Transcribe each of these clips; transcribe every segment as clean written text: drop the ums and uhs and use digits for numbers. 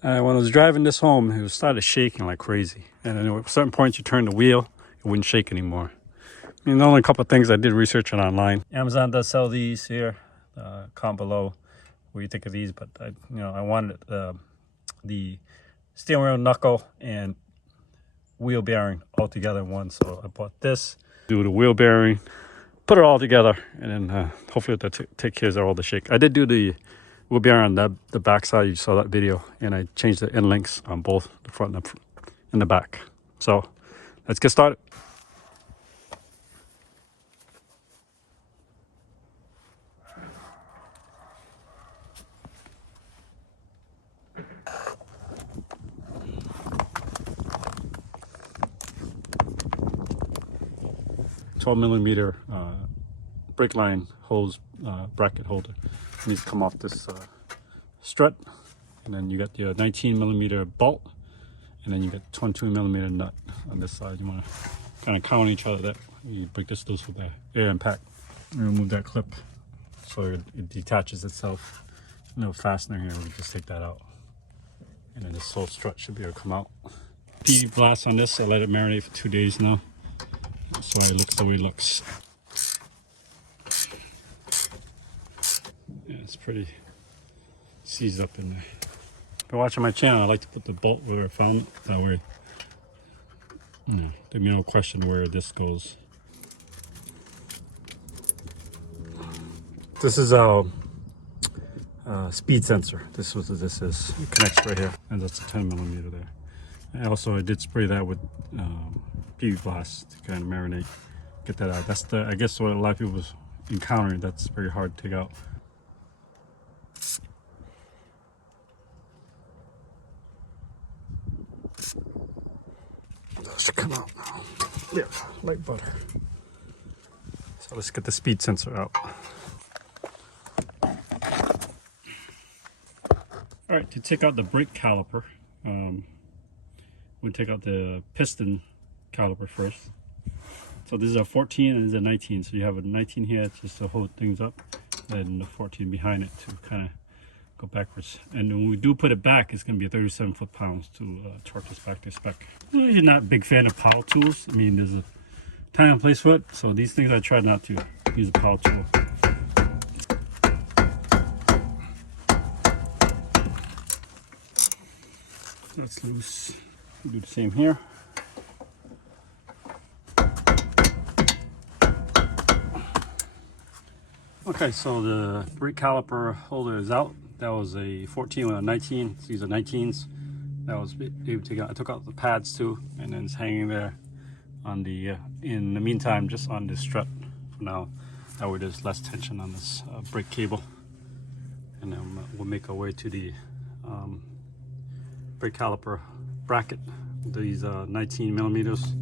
When I was driving this home, it started shaking like crazy. And then at certain points, you turn the wheel, it wouldn't shake anymore. I mean, the only couple of things I did research on online. Amazon does sell these here. Comment below what you think of these. But I wanted the steering wheel knuckle and wheel bearing all together in one. So I bought this. Do the wheel bearing, put it all together, and then hopefully that take care of all the shake. I did do the wheel bearing on the back side. You saw that video, and I changed the end links on both the front and the back. So let's get started. $12mm brake line hose bracket holder. It needs to come off this strut, and then you got the 19mm bolt, and then you got 22mm nut on this side. You want to kind of count each other. That you break this loose with the air impact. Remove that clip so it detaches itself. No fastener here. We just take that out, and then this whole strut should be able to come out. PV blast on this. I let it marinate for 2 days now. That's why it looks the way it looks. Yeah, it's pretty seized up in there. If you're watching my channel, I like to put the bolt where I found it. That way, there'd be no question where this goes. This is our speed sensor. This is what this is. It connects right here, and that's a 10mm there. And also, I did spray that with PV blast to kind of marinate, get that out. That's I guess what a lot of people was encountering. That's very hard to take out. That should come out now. Yeah, like butter. So let's get the speed sensor out. All right, to take out the brake caliper, we take out the piston caliper first. So this is a 14 and this is a 19. So you have a 19 here just to hold things up, and the 14 behind it to kind of go backwards. And when we do put it back, it's going to be 37 foot-pounds to torque this back to spec. I'm usually not a big fan of power tools. I mean, there's a time and place for it. So these things I try not to use a power tool. That's loose. We'll do the same here. Okay, so the brake caliper holder is out. That was a 14 with a 19. These are 19s. That was able to take out. I took out the pads too, and then it's hanging there on the. In the meantime, just on this strut for now. That way, there's less tension on this brake cable, and then we'll make our way to the brake caliper bracket. These 19mm.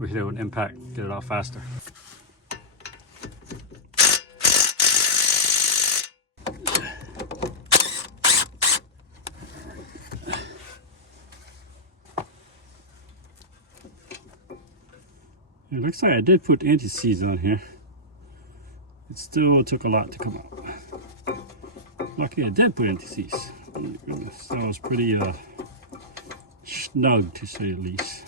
We hit it with impact, get it out faster. It looks like I did put anti-seize on here. It still took a lot to come out. Lucky I did put anti-seize. Oh my goodness, that was pretty snug to say the least.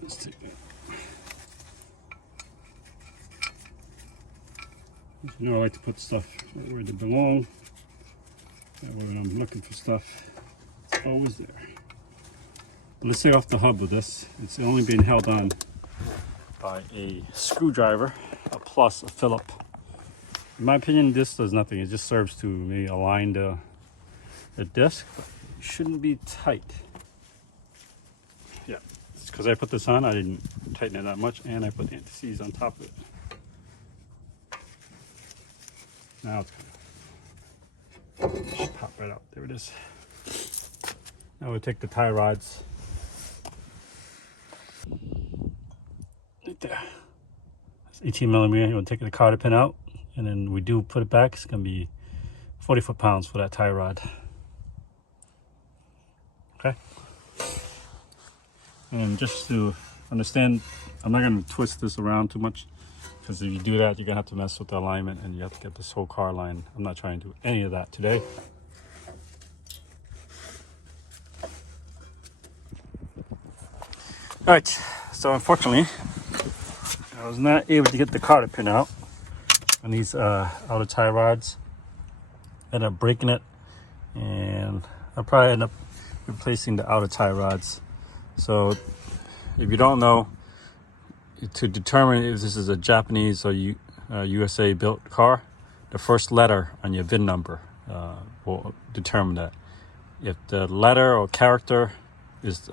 Let's take that. You know, I like to put stuff right where they belong. That way when I'm looking for stuff, it's always there. Let's take off the hub with this. It's only being held on by a screwdriver, plus a Phillip. In my opinion, this does nothing. It just serves to maybe align the disc, but it shouldn't be tight. Yeah, it's because I put this on, I didn't tighten it that much, and I put anti-seize on top of it. Now it's gonna just pop right out. There it is. Now we'll take the tie rods. Right there. It's 18mm. You want to take the cotter pin out, and then we do put it back. It's going to be 40 foot-pounds for that tie rod. Okay. And just to understand, I'm not going to twist this around too much. because if you do that, you're gonna have to mess with the alignment and you have to get this whole car aligned. I'm not trying to do any of that today. All right, so unfortunately, I was not able to get the car to pin out on these outer tie rods. I ended up breaking it, and I'll probably end up replacing the outer tie rods. So if you don't know, to determine if this is a Japanese or USA built car, the first letter on your VIN number will determine that. If the letter or character is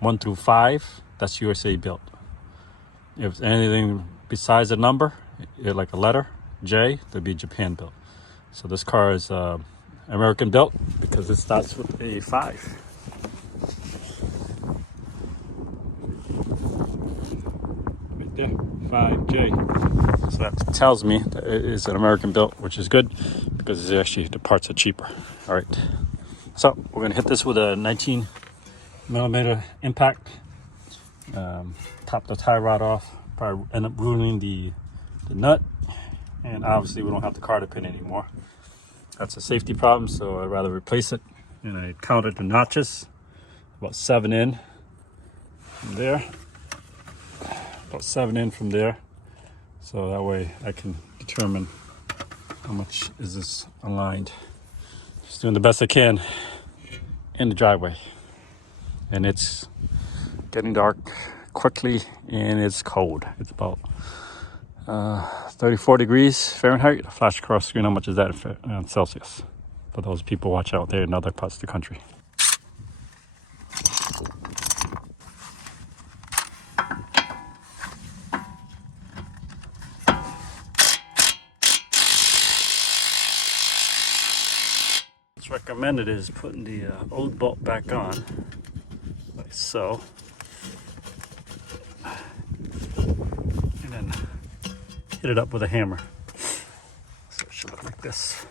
1 through 5, that's USA built. If it's anything besides a number, like a letter, J, that'd be Japan built. So this car is American built because it starts with a 5. Right there, 5J. So that tells me that it is an American built, which is good because actually the parts are cheaper. All right, so we're gonna hit this with a 19mm impact. Top the tie rod off, probably end up ruining the nut, and obviously we don't have the car to pin anymore. That's a safety problem, so I'd rather replace it. And I counted the notches, about 7 in from there, about 7 in from there, so that way I can determine how much is this aligned. Just doing the best I can in the driveway, and it's getting dark quickly and it's cold. It's about 34 degrees Fahrenheit. A flash across screen, how much is that in Celsius? For those people watch out there in other parts of the country. What's recommended is putting the old bolt back on, like so. And then hit it up with a hammer. So it should look like this.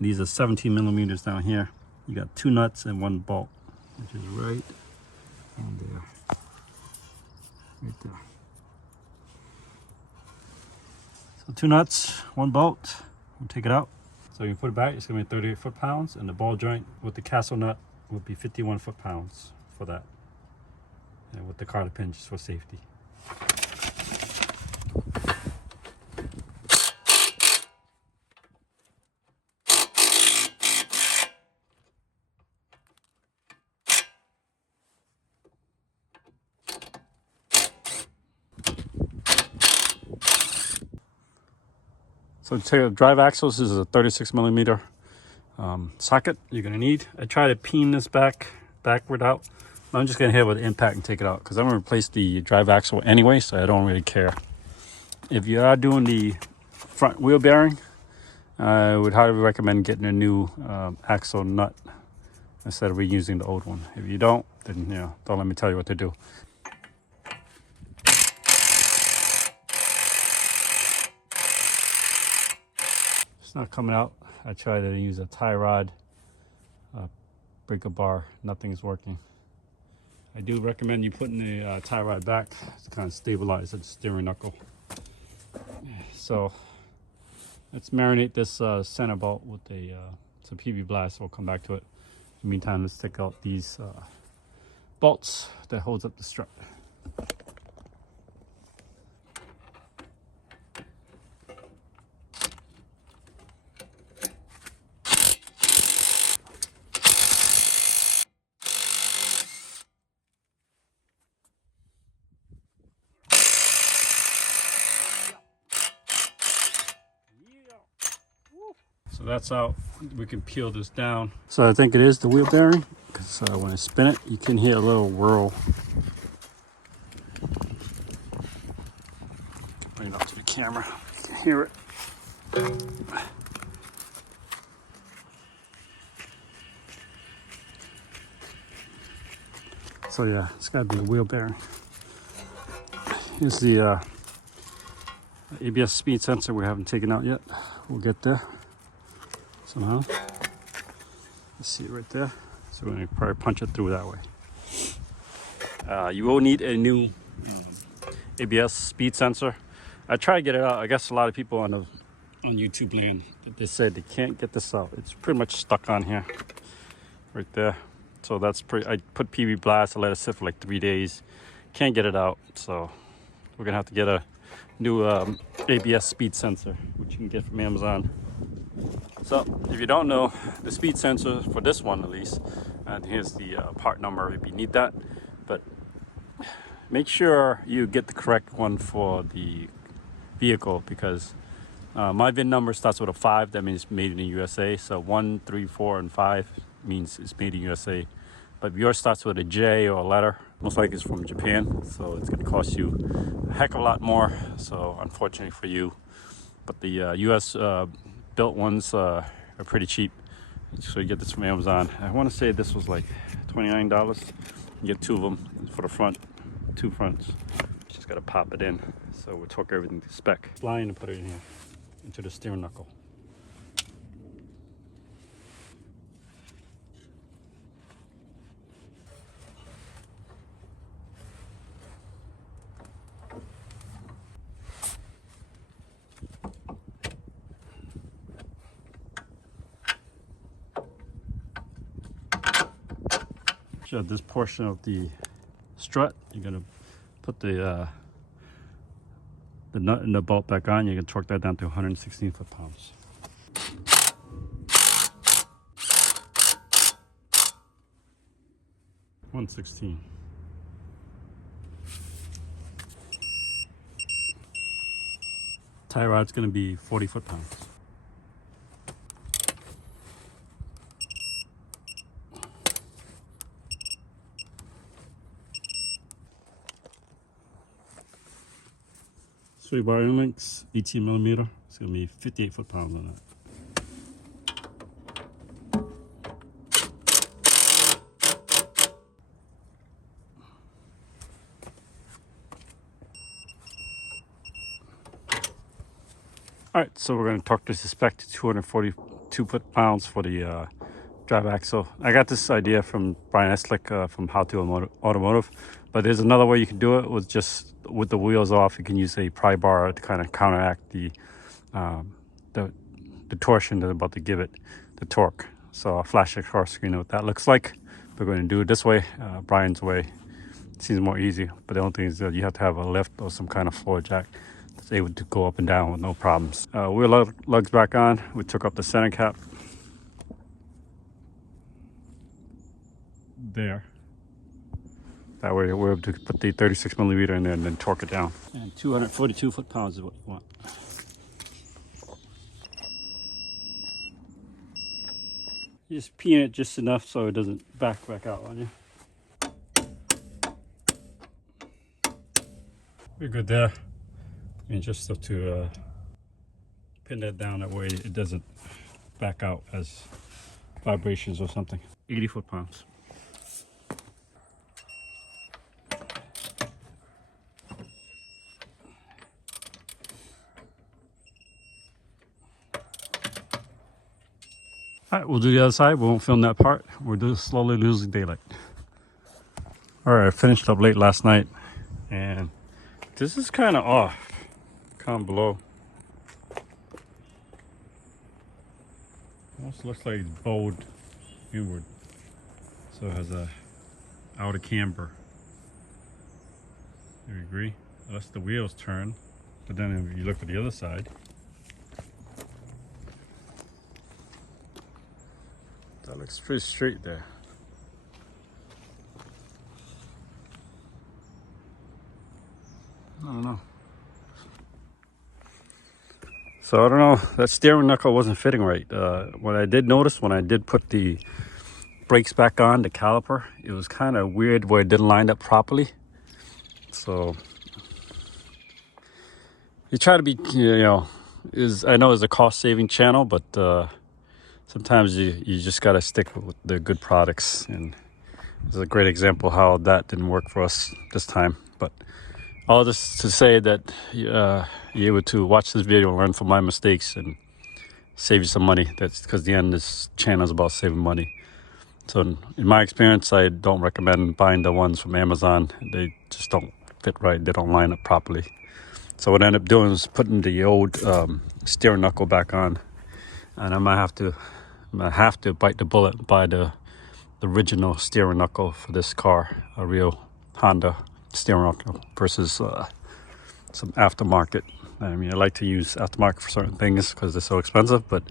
These are 17mm down here. You got 2 nuts and 1 bolt, which is right on there. Right there. So 2 nuts, 1 bolt. We'll take it out. So you put it back, it's gonna be 38 foot-pounds, and the ball joint with the castle nut would be 51 foot-pounds for that. And with the car to pin just for safety. So to take a drive axles, this is a 36mm socket you're gonna need. I try to peen this backward out. I'm just gonna hit it with impact and take it out because I'm gonna replace the drive axle anyway, so I don't really care. If you are doing the front wheel bearing, I would highly recommend getting a new axle nut instead of reusing the old one. If you don't, then don't let me tell you what to do. It's not coming out. I tried to use a tie rod, breaker bar, nothing's working. I do recommend you putting the tie rod back to kind of stabilize the steering knuckle. So let's marinate this center bolt with some PB Blast. We'll come back to it. In the meantime, let's take out these bolts that holds up the strut. So that's how we can peel this down. So I think it is the wheel bearing, because when I spin it, you can hear a little whirl. Bring it up to the camera, you can hear it. So yeah, it's got to be a wheel bearing. Here's the ABS speed sensor we haven't taken out yet. We'll get there somehow. Let's see it right there. So we're gonna probably punch it through that way. You will need a new ABS speed sensor. I tried to get it out. I guess a lot of people on YouTube land, they said they can't get this out. It's pretty much stuck on here, right there. So that's pretty. I put PV blast. I let it sit for like 3 days. Can't get it out. So we're gonna have to get a new ABS speed sensor, which you can get from Amazon. So if you don't know the speed sensor for this one, at least, and here's the part number if you need that. But make sure you get the correct one for the vehicle, because my VIN number starts with a 5. That means made in the USA. So 1, 3, 4, and 5 means it's made in USA. But if yours starts with a J or a letter, most likely it's from Japan. So it's going to cost you a heck of a lot more. So unfortunately for you, but the US built ones are pretty cheap. So you get this from Amazon. I want to say this was like $29. You get 2 of them for the front, 2 fronts. Just got to pop it in. So we'll torque everything to spec. Line and put it in here, into the steering knuckle. So this portion of the strut, you're gonna put the nut and the bolt back on. You can torque that down to 116 foot-pounds. $116. Tie rod's gonna be 40 foot-pounds. Sway bar end links, 18 millimeter. It's gonna be 58 foot-pounds on that. All right, so we're gonna torque this to spec to 242 foot-pounds for the drive axle. I got this idea from Brian Eslick from How to Automotive, but there's another way you can do it with just with the wheels off. You can use a pry bar to kind of counteract the torsion that's about to give it the torque. So I'll flash across screen what that looks like. We're going to do it this way, Brian's way. It seems more easy, but the only thing is that you have to have a lift or some kind of floor jack that's able to go up and down with no problems. Wheel lugs back on. We took up the center cap. There. That way we're able to put the 36 millimeter in there and then torque it down. And 242 foot-pounds is what you want. Just peen it just enough so it doesn't back out on you. We're good there. And just have to pin that down, that way it doesn't back out as vibrations or something. 80 foot-pounds. All right, we'll do the other side. We won't film that part. We're just slowly losing daylight. All right, I finished up late last night, and this is kind of off. Comment below. Almost looks like it's bowed inward, so it has a outer camber. Do you agree? Unless the wheels turn, but then if you look at the other side, that looks pretty straight there. I don't know. So I don't know, that steering knuckle wasn't fitting right. What I did notice when I did put the brakes back on, the caliper, it was kind of weird where it didn't line up properly. So you try to be, I know it's a cost-saving channel, but sometimes you just got to stick with the good products. And it's a great example how that didn't work for us this time. But all this to say that you're able to watch this video and learn from my mistakes and save you some money. That's because the end of this channel is about saving money. So in my experience, I don't recommend buying the ones from Amazon. They just don't fit right. They don't line up properly. So what I ended up doing is putting the old steering knuckle back on, and I'm gonna have to bite the bullet and buy the original steering knuckle for this car, a real Honda steering knuckle versus some aftermarket. I mean, I like to use aftermarket for certain things because they're so expensive, but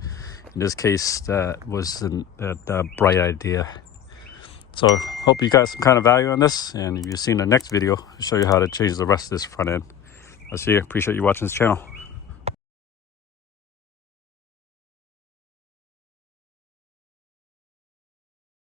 in this case, that wasn't that bright idea. So hope you got some kind of value on this, and if you've seen the next video, I'll show you how to change the rest of this front end. I'll see you. Appreciate you watching this channel.